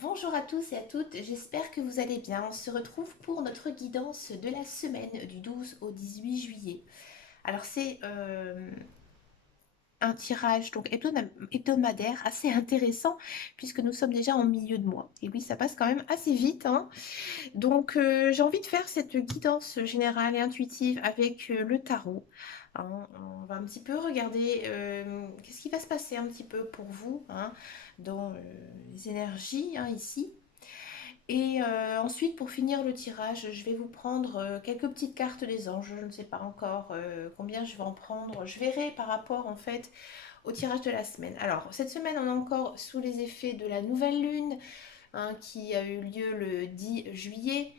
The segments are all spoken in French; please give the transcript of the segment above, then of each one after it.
Bonjour à tous et à toutes, j'espère que vous allez bien. On se retrouve pour notre guidance de la semaine du 12 au 18 juillet. Alors c'est un tirage donc hebdomadaire assez intéressant puisque nous sommes déjà en milieu de mois. Et oui, ça passe quand même assez vite, hein. Donc j'ai envie de faire cette guidance générale et intuitive avec le tarot, hein. On va un petit peu regarder qu'est-ce qui va se passer un petit peu pour vous, hein, dans les énergies, hein, ici. Et ensuite, pour finir le tirage, je vais vous prendre quelques petites cartes des anges. Je ne sais pas encore combien je vais en prendre. Je verrai par rapport en fait au tirage de la semaine. Alors, cette semaine, on est encore sous les effets de la nouvelle lune, hein, qui a eu lieu le 10 juillet.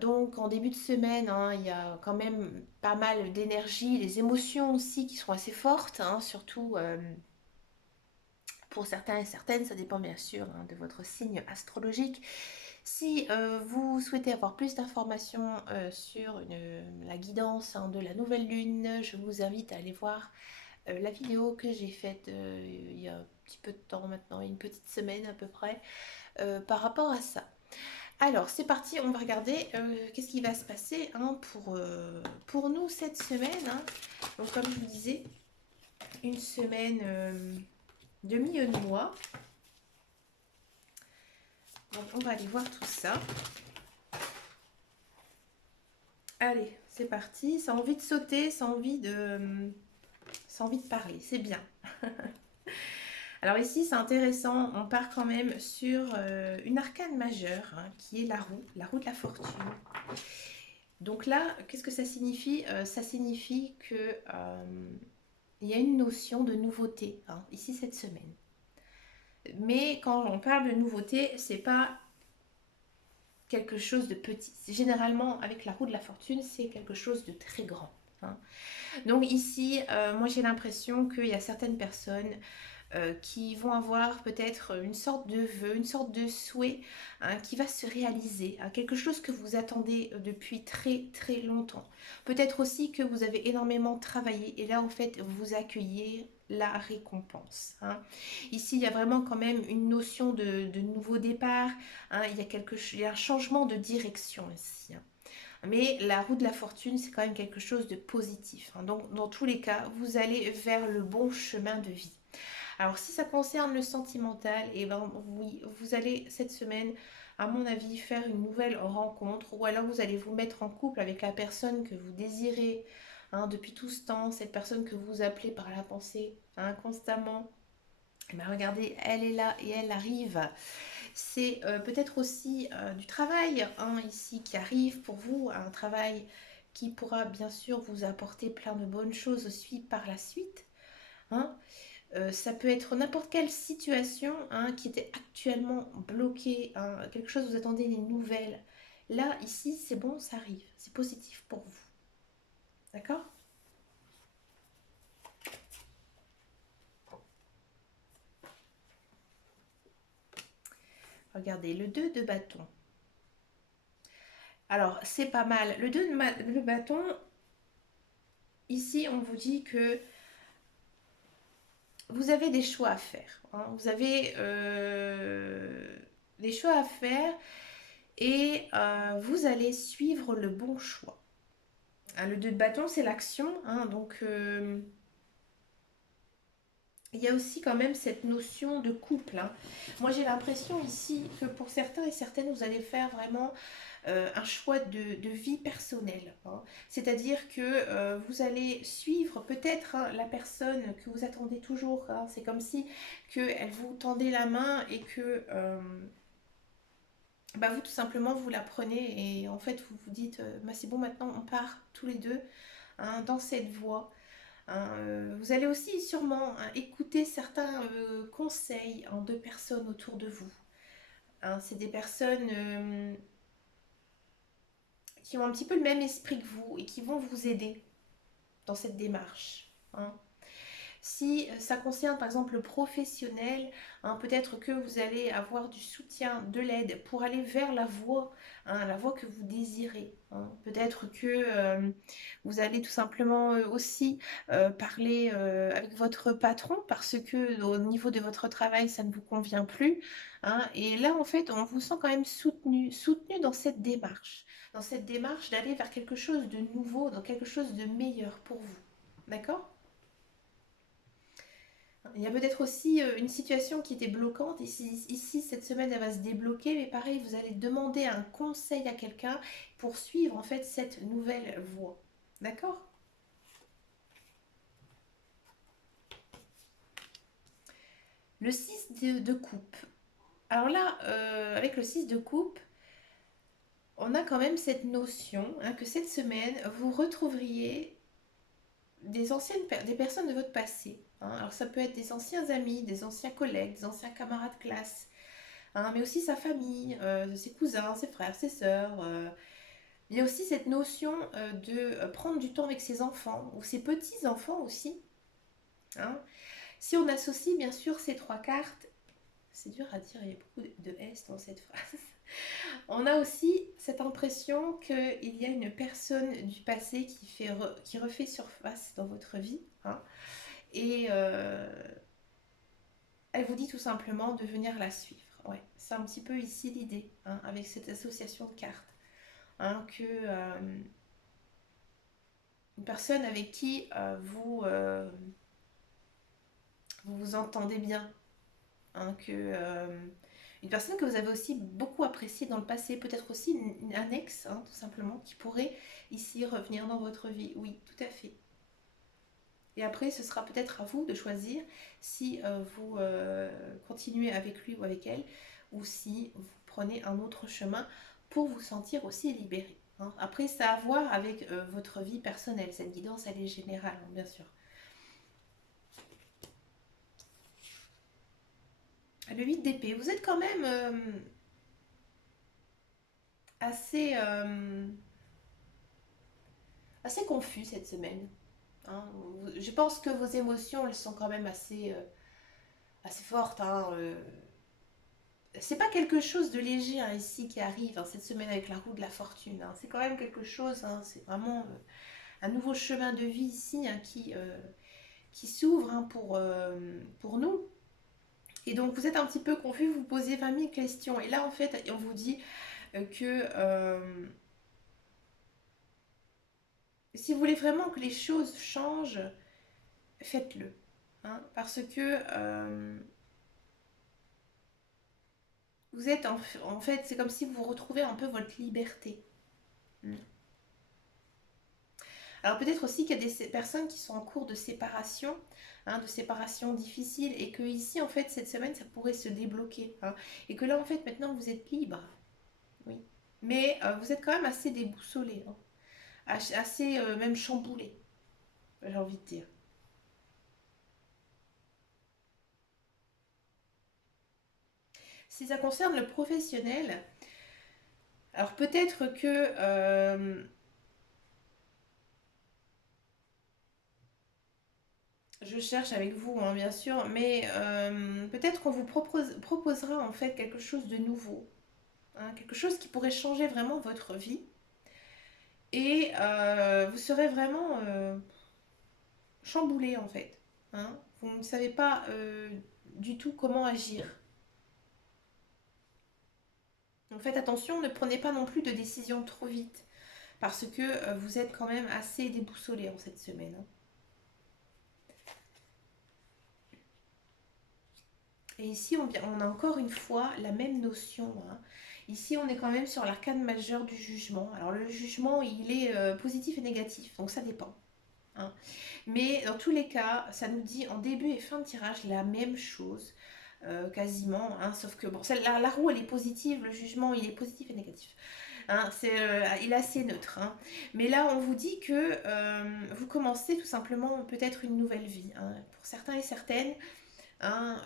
Donc, en début de semaine, hein, il y a quand même pas mal d'énergie, les émotions aussi qui sont assez fortes, hein, surtout pour certains et certaines. Ça dépend bien sûr, hein, de votre signe astrologique. Si vous souhaitez avoir plus d'informations sur la guidance, hein, de la nouvelle lune, je vous invite à aller voir la vidéo que j'ai faite il y a un petit peu de temps maintenant, une petite semaine à peu près, par rapport à ça. Alors c'est parti, on va regarder qu'est-ce qui va se passer, hein, pour nous cette semaine, hein. Donc comme je vous disais, une semaine de milieu de mois. Donc on va aller voir tout ça. Allez, c'est parti. Ça a envie de sauter, ça a envie de parler. C'est bien. Alors ici, c'est intéressant. On part quand même sur une arcane majeure, hein, qui est la roue de la fortune. Donc là, qu'est-ce que ça signifie? Ça signifie que il y a une notion de nouveauté, hein, ici cette semaine. Mais quand on parle de nouveauté, c'est pas quelque chose de petit. Généralement, avec la roue de la fortune, c'est quelque chose de très grand, hein. Donc ici, moi j'ai l'impression qu'il y a certaines personnes qui vont avoir peut-être une sorte de vœu, une sorte de souhait, hein, qui va se réaliser, hein, quelque chose que vous attendez depuis très très longtemps. Peut-être aussi que vous avez énormément travaillé et là en fait vous accueillez la récompense, hein. Ici il y a vraiment quand même une notion de nouveau départ, hein, il y a un changement de direction ici, hein. Mais la roue de la fortune, c'est quand même quelque chose de positif, hein. Donc, dans tous les cas, vous allez vers le bon chemin de vie. Alors, si ça concerne le sentimental, et ben oui, vous allez cette semaine, à mon avis, faire une nouvelle rencontre, ou alors vous allez vous mettre en couple avec la personne que vous désirez, hein, depuis tout ce temps, cette personne que vous appelez par la pensée, hein, constamment. Eh ben, regardez, elle est là et elle arrive. C'est peut-être aussi du travail, hein, ici qui arrive pour vous, un travail qui pourra bien sûr vous apporter plein de bonnes choses aussi par la suite, hein. Ça peut être n'importe quelle situation, hein, qui était actuellement bloquée, hein, quelque chose, vous attendez des nouvelles. Là, ici, c'est bon, ça arrive, c'est positif pour vous. D'accord? Regardez, le 2 de bâton. Alors, c'est pas mal. Le 2 de bâton, ici, on vous dit que vous avez des choix à faire, hein. Vous avez des choix à faire et vous allez suivre le bon choix. Ah, le 2 de bâton, c'est l'action, hein, donc il y a aussi quand même cette notion de couple, hein. Moi, j'ai l'impression ici que pour certains et certaines, vous allez faire vraiment un choix de vie personnelle, hein. C'est-à-dire que vous allez suivre peut-être, hein, la personne que vous attendez toujours, hein. C'est comme si qu'elle vous tendait la main et que bah, vous, tout simplement, vous la prenez et en fait, vous vous dites, bah, c'est bon, maintenant, on part tous les deux, hein, dans cette voie, hein. Vous allez aussi sûrement, hein, écouter certains conseils, hein, de personnes autour de vous, hein. C'est des personnes qui ont un petit peu le même esprit que vous et qui vont vous aider dans cette démarche, hein. Si ça concerne par exemple le professionnel, hein, peut-être que vous allez avoir du soutien, de l'aide pour aller vers la voie que vous désirez, hein. Peut-être que vous allez tout simplement aussi parler avec votre patron parce que au niveau de votre travail, ça ne vous convient plus, hein. Et là, en fait, on vous sent quand même soutenu dans cette démarche d'aller vers quelque chose de nouveau, dans quelque chose de meilleur pour vous. D'accord? Il y a peut-être aussi une situation qui était bloquante. Ici, cette semaine, elle va se débloquer. Mais pareil, vous allez demander un conseil à quelqu'un pour suivre en fait cette nouvelle voie. D'accord? Le 6 de coupe. Alors là, avec le 6 de coupe, on a quand même cette notion, hein, que cette semaine, vous retrouveriez des personnes de votre passé, hein. Alors ça peut être des anciens amis, des anciens collègues, des anciens camarades de classe, hein, mais aussi sa famille, ses cousins, ses frères, ses sœurs. Il y a aussi cette notion de prendre du temps avec ses enfants ou ses petits-enfants aussi, hein. Si on associe bien sûr ces trois cartes, c'est dur à dire, il y a beaucoup de S dans cette phrase. On a aussi cette impression qu'il y a une personne du passé qui refait surface dans votre vie, hein, et elle vous dit tout simplement de venir la suivre. Ouais, c'est un petit peu ici l'idée, hein, avec cette association de cartes, hein, que une personne avec qui vous vous entendez bien, hein, une personne que vous avez aussi beaucoup appréciée dans le passé, peut-être aussi un ex, hein, tout simplement, qui pourrait ici revenir dans votre vie. Oui, tout à fait. Et après, ce sera peut-être à vous de choisir si vous continuez avec lui ou avec elle, ou si vous prenez un autre chemin pour vous sentir aussi libéré, hein. Après, ça a à voir avec votre vie personnelle. Cette guidance, elle est générale, hein, bien sûr. Le 8 d'épée, vous êtes quand même assez, assez confus cette semaine, hein. Je pense que vos émotions, elles sont quand même assez fortes, hein. C'est pas quelque chose de léger, hein, ici qui arrive, hein, cette semaine avec la roue de la fortune, hein. C'est quand même quelque chose, hein, c'est vraiment un nouveau chemin de vie ici, hein, qui s'ouvre, hein, pour nous. Et donc vous êtes un petit peu confus, vous posez 20 000 questions. Et là en fait on vous dit que si vous voulez vraiment que les choses changent, faites-le, hein, parce que vous êtes en fait, c'est comme si vous retrouvez un peu votre liberté. Mm. Alors peut-être aussi qu'il y a des personnes qui sont en cours de séparation, hein, de séparation difficile, et que ici en fait cette semaine ça pourrait se débloquer, hein, et que là en fait maintenant vous êtes libre, oui. Mais vous êtes quand même assez déboussolé, hein, assez même chamboulé, j'ai envie de dire. Si ça concerne le professionnel, alors peut-être que je cherche avec vous, hein, bien sûr, mais peut-être qu'on vous proposera en fait quelque chose de nouveau, hein, quelque chose qui pourrait changer vraiment votre vie. Et vous serez vraiment chamboulé en fait, hein. Vous ne savez pas du tout comment agir. Donc faites attention, ne prenez pas non plus de décisions trop vite, parce que vous êtes quand même assez déboussolé en cette semaine, hein. Et ici, on a encore une fois la même notion, hein. Ici, on est quand même sur l'arcane majeur du jugement. Alors, le jugement, il est positif et négatif, donc ça dépend, hein. Mais dans tous les cas, ça nous dit en début et fin de tirage la même chose, quasiment, hein, sauf que bon, la roue, elle est positive, le jugement, il est positif et négatif, hein, il est assez neutre, hein. Mais là, on vous dit que vous commencez tout simplement peut-être une nouvelle vie, hein, pour certains et certaines, hein.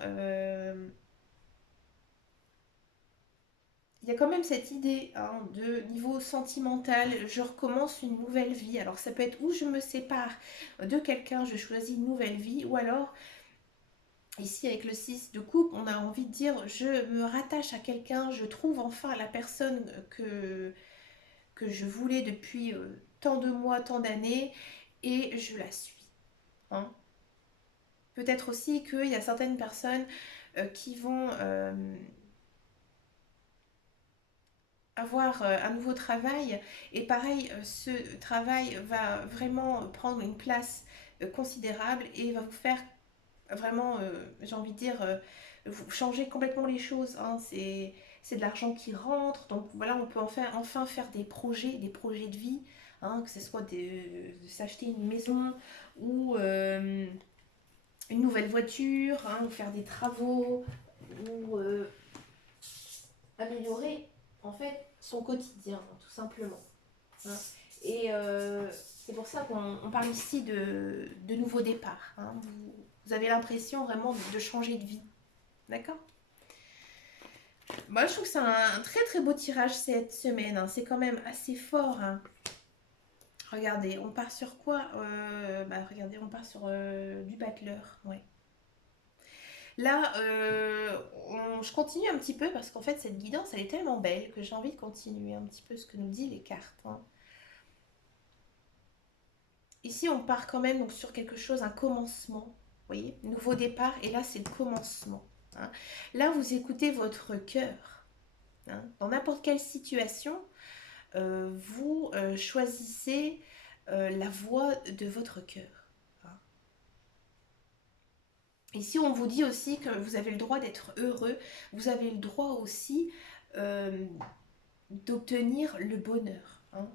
Il y a quand même cette idée hein, de niveau sentimental, je recommence une nouvelle vie. Alors ça peut être où je me sépare de quelqu'un, je choisis une nouvelle vie, ou alors ici avec le 6 de coupe, on a envie de dire je me rattache à quelqu'un, je trouve enfin la personne que je voulais depuis tant de mois, tant d'années, et je la suis. Hein. Peut-être aussi qu'il y a certaines personnes qui vont avoir un nouveau travail et pareil, ce travail va vraiment prendre une place considérable et va vous faire vraiment, j'ai envie de dire, vous changer complètement les choses. Hein. C'est de l'argent qui rentre, donc voilà, on peut enfin faire des projets de vie, hein, que ce soit de s'acheter une maison ou une nouvelle voiture, hein, ou faire des travaux, ou améliorer en fait son quotidien, hein, tout simplement. Hein. Et c'est pour ça qu'on parle ici de nouveau départ. Hein. Vous avez l'impression vraiment de changer de vie. D'accord. Moi, je trouve que c'est un très très beau tirage cette semaine. Hein. C'est quand même assez fort. Hein. Regardez, on part sur quoi regardez, on part sur du battleur. Ouais. Là, je continue un petit peu parce qu'en fait, cette guidance, elle est tellement belle que j'ai envie de continuer un petit peu ce que nous disent les cartes. Hein. Ici, on part quand même donc, sur quelque chose, un commencement. Vous voyez, nouveau départ. Et là, c'est le commencement. Hein. Là, vous écoutez votre cœur. Hein. Dans n'importe quelle situation, vous choisissez la voie de votre cœur. Hein. Ici, on vous dit aussi que vous avez le droit d'être heureux. Vous avez le droit aussi euh, d'obtenir le bonheur. Hein.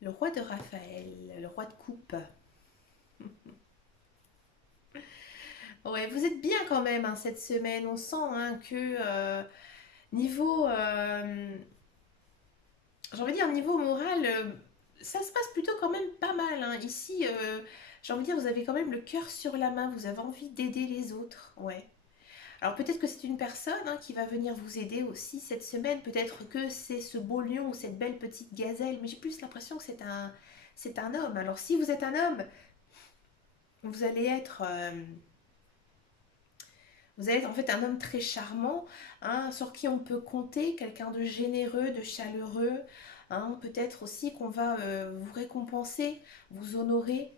Le roi de Raphaël, le roi de coupe. Ouais, vous êtes bien quand même hein, cette semaine. On sent hein, que niveau, j'ai envie de dire niveau moral, ça se passe plutôt quand même pas mal. Hein. Ici, j'ai envie de dire, vous avez quand même le cœur sur la main. Vous avez envie d'aider les autres. Ouais. Alors peut-être que c'est une personne hein, qui va venir vous aider aussi cette semaine. Peut-être que c'est ce beau lion ou cette belle petite gazelle. Mais j'ai plus l'impression que c'est un homme. Alors si vous êtes un homme, vous allez être vous êtes en fait un homme très charmant, hein, sur qui on peut compter, quelqu'un de généreux, de chaleureux. Hein, peut-être aussi qu'on va vous récompenser, vous honorer.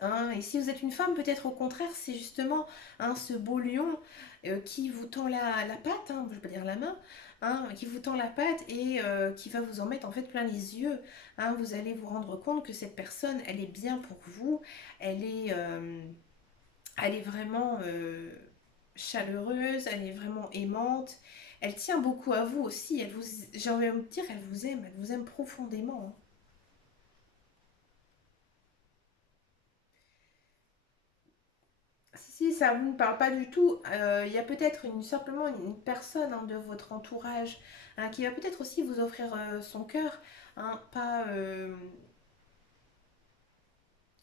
Hein. Et si vous êtes une femme, peut-être au contraire, c'est justement hein, ce beau lion qui vous tend la patte, hein, je ne vais pas dire la main, hein, qui vous tend la patte et qui va vous en mettre en fait plein les yeux. Hein. Vous allez vous rendre compte que cette personne, elle est bien pour vous, elle est, euh, elle est vraiment chaleureuse, elle est vraiment aimante. Elle tient beaucoup à vous aussi. J'ai envie de me dire, elle vous aime profondément. Hein. Si ça ne vous parle pas du tout, il y a peut-être simplement une personne hein, de votre entourage hein, qui va peut-être aussi vous offrir son cœur. Hein, pas,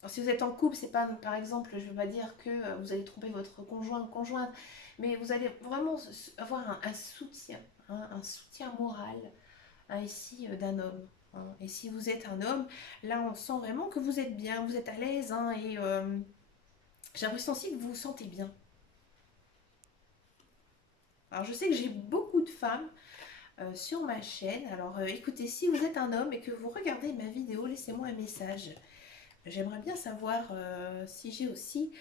alors, si vous êtes en couple, c'est pas par exemple, je ne veux pas dire que vous allez tromper votre conjoint ou conjointe, mais vous allez vraiment avoir un soutien, hein, un soutien moral hein, ici d'un homme. Hein. Et si vous êtes un homme, là on sent vraiment que vous êtes bien, vous êtes à l'aise hein, et j'ai l'impression aussi que vous vous sentez bien. Alors je sais que j'ai beaucoup de femmes sur ma chaîne. Alors écoutez, si vous êtes un homme et que vous regardez ma vidéo, laissez-moi un message. J'aimerais bien savoir si j'ai aussi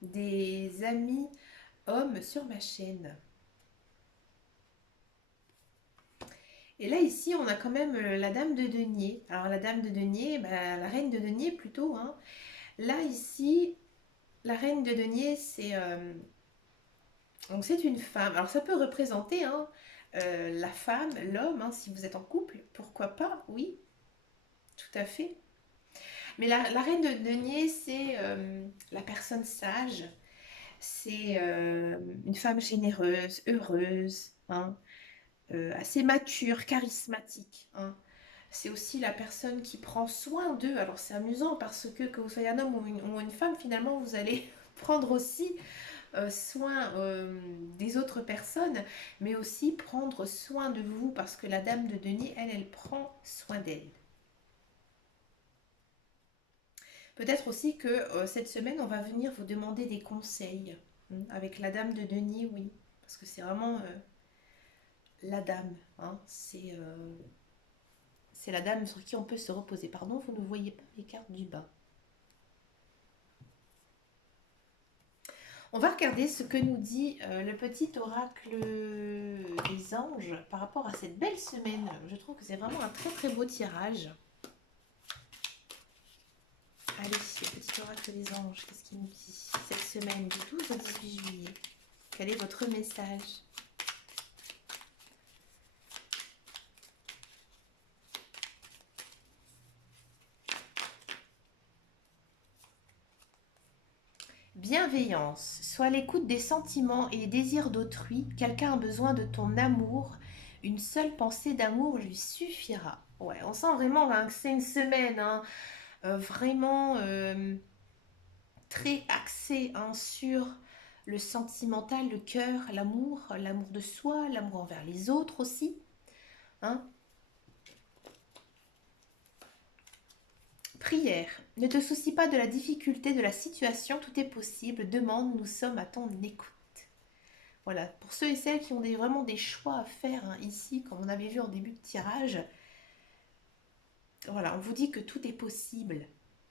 des amis hommes sur ma chaîne. Et là, ici, on a quand même la dame de denier. Alors, la dame de denier, bah, la reine de denier plutôt. Hein. Là, ici, la reine de denier, donc c'est une femme. Alors, ça peut représenter hein, la femme, l'homme, hein, si vous êtes en couple. Pourquoi pas? Oui, tout à fait. Mais la reine de denier, c'est la personne sage. C'est une femme généreuse, heureuse, hein, assez mature, charismatique. Hein. c'est aussi la personne qui prend soin d'eux. Alors c'est amusant parce que vous soyez un homme ou une femme, finalement, vous allez prendre aussi soin des autres personnes, mais aussi prendre soin de vous parce que la dame de denier, elle prend soin d'elle. Peut-être aussi que cette semaine, on va venir vous demander des conseils. Avec la dame de denier, oui. Parce que c'est vraiment la dame. Hein. C'est la dame sur qui on peut se reposer. Pardon, vous ne voyez pas mes cartes du bas. On va regarder ce que nous dit le petit oracle des anges par rapport à cette belle semaine. Je trouve que c'est vraiment un très très beau tirage. Allez, le petit oracle des anges, qu'est-ce qu'il nous dit cette semaine du 12 au 18 juillet? Quel est votre message? Bienveillance. Sois à l'écoute des sentiments et des désirs d'autrui. Quelqu'un a besoin de ton amour. Une seule pensée d'amour lui suffira. Ouais, on sent vraiment hein, que c'est une semaine hein, vraiment très axée hein, sur le sentimental, le cœur, l'amour de soi, l'amour envers les autres aussi. Hein. Prière. Ne te soucie pas de la difficulté de la situation, tout est possible. Demande, nous sommes à ton écoute. Voilà, pour ceux et celles qui ont vraiment des choix à faire hein, ici, comme on avait vu en début de tirage, voilà, on vous dit que tout est possible.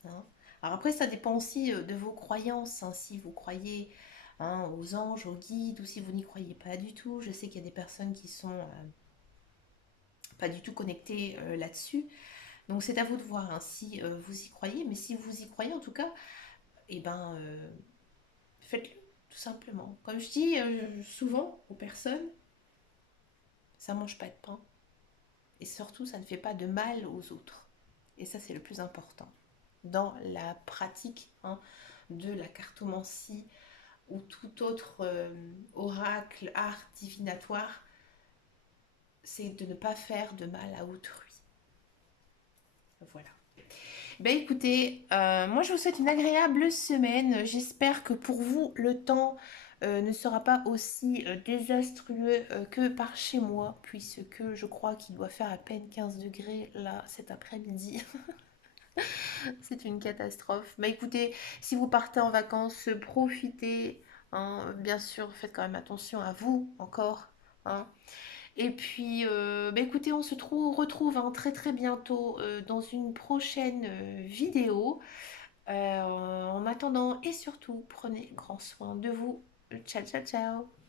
Hein. Alors après, ça dépend aussi de vos croyances, hein, si vous croyez hein, aux anges, aux guides, ou si vous n'y croyez pas du tout. Je sais qu'il y a des personnes qui sont pas du tout connectées là-dessus. Donc c'est à vous de voir hein, si vous y croyez, mais si vous y croyez en tout cas, eh ben, faites-le tout simplement. Comme je dis souvent aux personnes, ça mange pas de pain. Et surtout, ça ne fait pas de mal aux autres. Et ça, c'est le plus important. Dans la pratique hein, de la cartomancie ou tout autre oracle, art divinatoire, c'est de ne pas faire de mal à autrui. Voilà. Ben écoutez, moi je vous souhaite une agréable semaine. J'espère que pour vous, le temps ne sera pas aussi désastreux que par chez moi, puisque je crois qu'il doit faire à peine 15 degrés là cet après-midi. C'est une catastrophe. Bah écoutez, si vous partez en vacances, profitez. Hein, bien sûr, faites quand même attention à vous encore. Hein. Et puis, bah écoutez, on se retrouve hein, très très bientôt dans une prochaine vidéo. En attendant et surtout, prenez grand soin de vous. Ciao, ciao, ciao.